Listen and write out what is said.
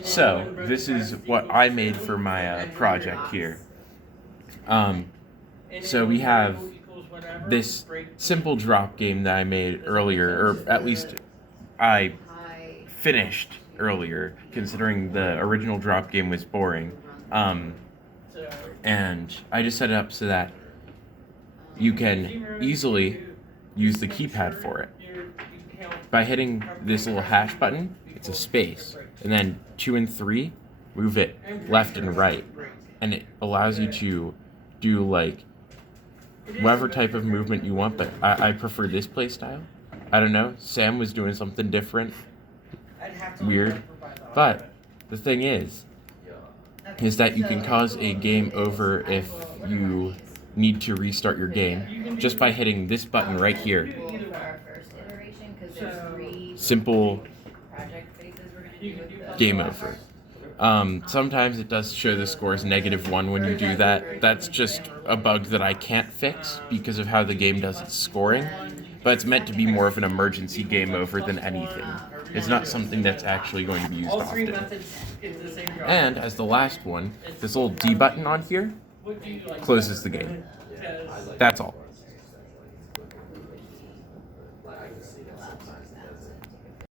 So, this is what I made for my project here. Um, so we have this simple drop game that I made earlier, or at least I finished earlier, considering the original drop game was boring. Um, and I just set it up so that you can easily use the keypad for it. By hitting this little hash button, it's a space, and then 2 and 3, move it left and right, and it allows you to do like whatever type of movement you want, but I prefer this play style. I don't know, Sam was doing something different, weird, but the thing is that you can cause a game over if you need to restart your game just by hitting this button right here. Simple game over. Sometimes it does show the score as -1 when you do that. That's just a bug that I can't fix because of how the game does its scoring, but it's meant to be more of an emergency game over than anything. It's not something that's actually going to be used often. And as the last one, this little D button on here closes the game. That's all.